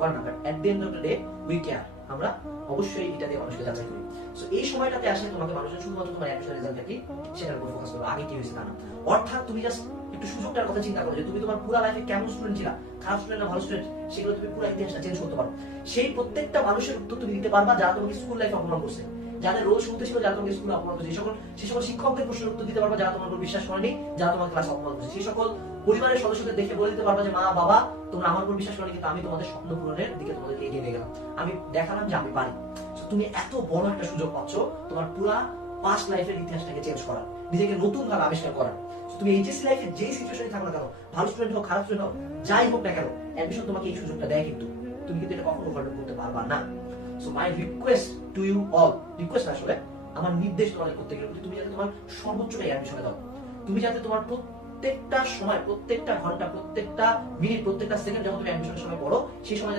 করে না, but at the end of the day we care. আমরা অবশ্যই এটা দিয়ে মানুষকে যাচাই করি। সো এই সময়টাতে আসলে তোমাকে মানুষের শুধুমাত্র তোমার অ্যাডমিশন রেজাল্টটা কি সেটার উপর ফোকাস করবে, আগে কি হয়েছে তা না। অর্থাৎ তুমি জাস্ট একটু সুযোগটার কথা চিন্তা করো যে তুমি তোমার পুরো লাইফে কেমন স্টুডেন্ট ছিলা, খারাপ স্টুডেন্ট না ভালো স্টুডেন্ট, সেগুলো তুমি পুরো ইতিহাসটা চেঞ্জ করতে পারো। সেই প্রত্যেকটা মানুষের উত্তর তুমি দিতে পারবা যারা তোমাকে স্কুল লাইফে অপমান করছে, যাদের রোল শুনতে ছিল, যারা তোমাকে স্কুলে অপমান করছে, সেই সকল শিক্ষকদের প্রশ্নের উত্তর দিতে পারবা যারা তোমার উপর বিশ্বাস করেনি, যারা তোমার ক্লাসে অপমান করছে, সেই সকল পরিবারের সদস্যদের দেখে বলে দিতে পারবা যে মা বাবা তোমরা আমার উপর বিশ্বাস করনি, কিন্তু আমি তোমাদের স্বপ্ন পূরণের দিকে তোমাদেরকে এগিয়ে নিয়ে গেলাম, আমি দেখালাম যে আমি পারি। তুমি এত বড় একটা সুযোগ পাচ্ছ তোমার পুরা পাস্ট লাইফের ইতিহাসটাকে চেঞ্জ করার, নিজেকে নতুন ভাবে আবিষ্কার করার। তুমি এইচএসসি লাইফে যেই সিচুয়েশনে থাকো না কেন, ভালো স্টুডেন্ট হোক খারাপ স্টুডেন্ট হোক, যাই হোক না কেন, অ্যাডমিশন তোমাকে এই সুযোগটা দেয়, কিন্তু তুমি কিন্তু এটা কখনো ওভারলুক করতে পারবা না। So my request to you all, request আসলে আমার নির্দেশ তোমাদের করতে গেলে তুমি যাতে তোমার সর্বোচ্চটাই অ্যাডমিশনে দাও। তুমি যাতে তোমার প্রত্যেকটা সময়, প্রত্যেকটা ঘন্টা, প্রত্যেকটা মিনিট, প্রত্যেকটা সেকেন্ড যখন তুমি অ্যাডমিশনের সময় পড়ো, সেই সময়